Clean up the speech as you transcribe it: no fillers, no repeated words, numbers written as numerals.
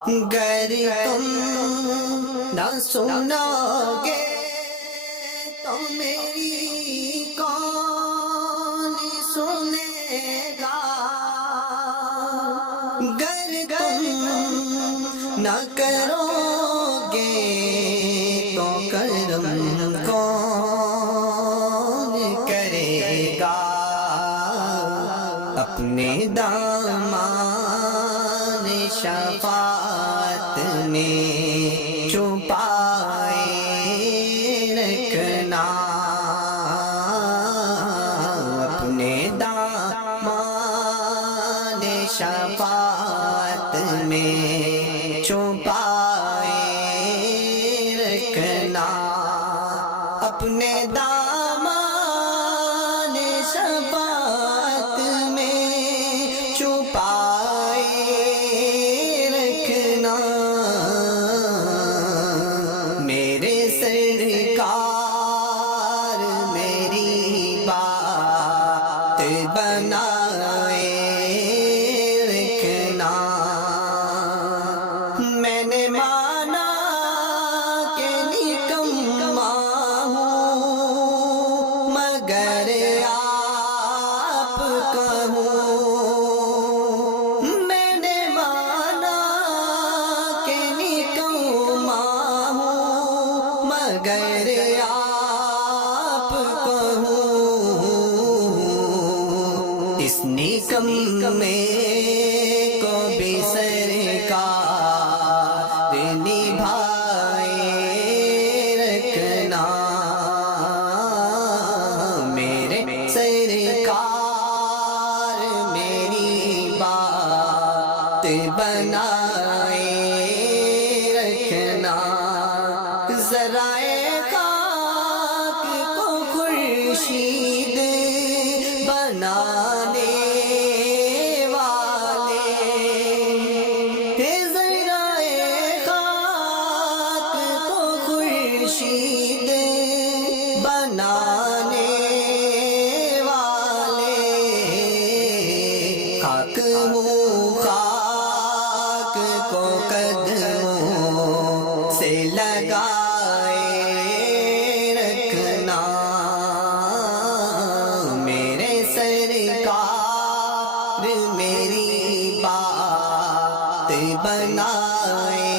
گر تم نہ سنو گے تو میری کون سنے گا، گر تم نہ کرو گے تو کرم کون کرے گا، اپنے دامان شفاعت میں چھپائے رکھنا، اپنے دامان شفاعت میں چھپائے رکھنا، اپنے دامان شفاعت میں چھپائے رکھنا، میرے سرکار میری بات بنائے رکھنا، میں نے مانا کہ نکما ہوں مگر آپ کا ہوں، میں نے مانا کہ نکما ہوں مگر آپ کا ہوں، اس نکمے کو بھی سرکار نبھائے رکھنا، میرے سرکار میری بات بنائے رکھنا، ذرائع خاک کو خورشید بنانے والے، ذرائع خاک کو خورشید بنانے والے، خاک ہوں خاک کو قدموں سے لگائے رکھنا، میرے سرکار میری بات بنائے